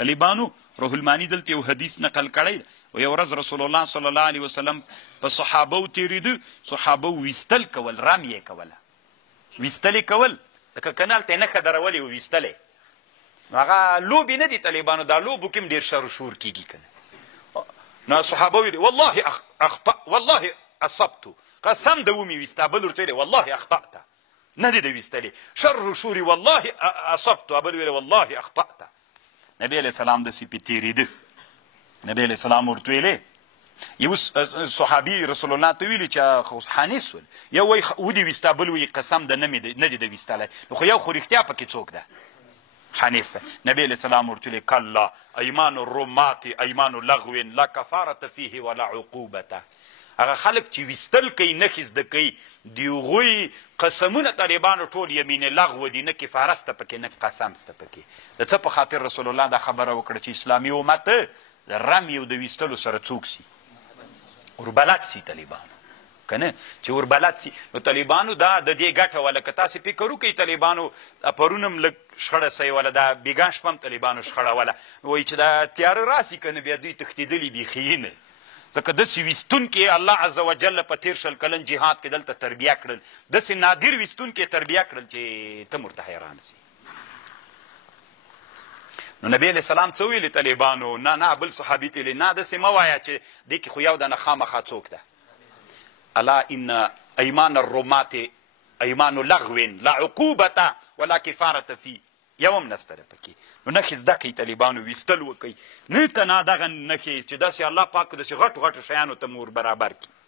طالبانو روح المانی دلته یو حدیث نقل کړی و یو ورځ رسول الله صلی الله علیه وسلم په صحابو تېرېده صحابو ویستل کول رم یې کوله ویستل یې کول لکه کنال ته یې نښه درولې و ویستل یې نو هغه لوبې نه دي طالبانو دا لوبو کې هم ډېر شر و شور کېږي که نه نو صحابه ویلې والله اصبتو قسم ده ومې ویستا بل ورته ویلې والله اخطأته نه دي د ویستلې شر و شوري والله اصبتو بل ویلې والله اخطأته نبی علیه السلام داسې پې تېرېده نبی علیه السلام ورته ویلې یو صحابي رسول الله ته ویلي چې خو حانس ول یو وایي ودې ویستا بل وایي قسم ده نه دي د ویستلی نو خو یو خو رښتیا پکې څوک ده حانس ته نبی علیه السلام ورته ویلې کلا ایمان الرمات ایمان لغو لا کفارة فیه ولا عقوبته هغه خلک چې ویستل کوي نښې زده کوي د هغوی قسمونه طالبانو ټول یمین لغو دي نه کفاره سته پکې نه قسم سته پکې د څه په خاطر رسول الله دا خبره وکړه چې اسلامي امت د رمي او د ویستلو سره څوک سي وربلد سي طالبانو که نه چې وربلد سي نو طالبانو دا د دې ګټه وله که تاسې فکر وکړئ طالبانو پرون هم لږ شخړه سوی وله دا بېګا شپه هم طالبانو شخړوله وایي چې دا تیاره راسي که نه بیا دوی تښتېدلي بیخي یې نه ځکه داسې ویستونکي الله عز وجل په تېر شل کلن جهاد کې دلته تربیه کړل داسې نادر ویستونکي تربیه کړل چې ته ورته حیران سي نو نبی علیه السلام څه ویلې طالبانو نه بل صحابي ته ویلې نه داسې مه وایه چې دې کې خو یو دنه خامخا څوک ده الا ان ایمان الرمات ایمان لغو لا عقوبة ولا کفارة فی یو هم نسته ده پکې نو نښې زده کوي طالبانو ویستل وکوي نه تنها دغه نښې چې داسې الله پاک داسې غټو غټو شیانو ته مور برابر کړي